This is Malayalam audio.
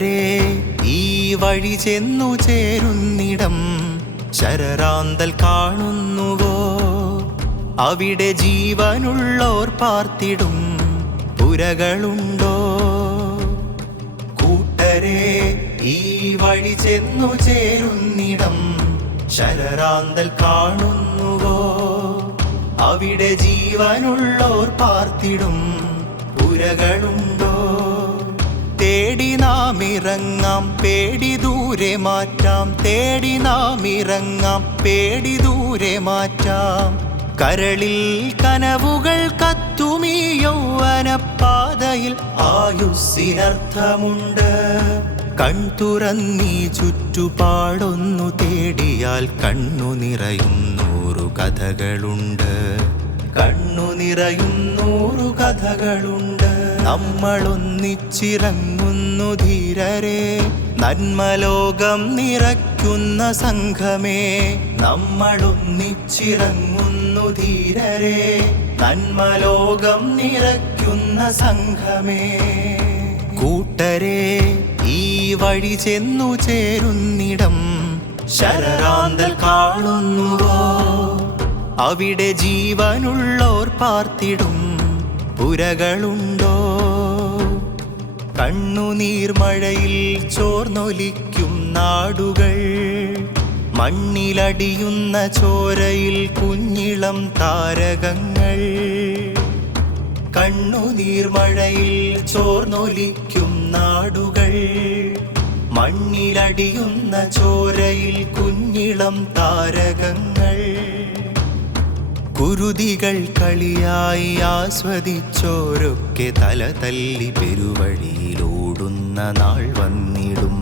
കൂട്ടരെ ഈ വഴി ചെന്നു ചേരുന്നിടം ശരറാന്തൽ കാണുന്നുവോ? അവിടെ ജീവനുള്ളോർ പാർത്തിടും പുരകളുണ്ടോ? കൂട്ടരെ ഈ വഴി ചെന്നു ചേരുന്നിടം ശരറാന്തൽ കാണുന്നുവോ? അവിടെ ജീവനുള്ളോർ പാർത്തിടും പുരകളുണ്ടോ? തേടി നാം ഇറങ്ങാം, പേടി ദൂരെ മാറ്റാം. തേടി നാം ഇറങ്ങാം, പേടി ദൂരെ മാറ്റാം. കരളിൽ കനവുകൾ കത്തുമീ യൗവനപ്പാതയിൽ ആയുസ്സിനർത്ഥമുണ്ട്. കൺതുറന്നീ ചുറ്റുപാടൊന്നു തേടിയാൽ കണ്ണു നിറയും 100 കഥകളുണ്ട്. കണ്ണു നിറയും 100 കഥകളുണ്ട്. നമ്മളൊന്നിച്ചിറങ്ങുന്നു ധീരരെ, നന്മലോകം നിറയ്ക്കുന്ന സംഘമേ. നമ്മളൊന്നിച്ചിറങ്ങുന്നു ധീരരെ, നന്മലോകം നിറയ്ക്കുന്ന സംഘമേ. കൂട്ടരെ ഈ വഴി ചെന്നു ചേരുന്നിടം ശരറാന്തൽ കാണുന്നുവോ? അവിടെ ജീവനുള്ളോർ പാർത്തിടും പുരകളുണ്ടോ? കണ്ണുനീർമഴയിൽ ചോർന്നൊലിക്കും നാടുകൾ, മണ്ണിലടിയുന്ന ചോരയിൽ കുഞ്ഞിളം താരകങ്ങൾ. കണ്ണുനീർമഴയിൽ ചോർന്നൊലിക്കും നാടുകൾ, മണ്ണിലടിയുന്ന ചോരയിൽ കുഞ്ഞിളം താരകങ്ങൾ. കുരുതികൾ കളിയായി ആസ്വദിച്ചോരൊക്കെ തല തല്ലി പെരുവഴിയിലോടുന്ന നാൾ വന്നിടും.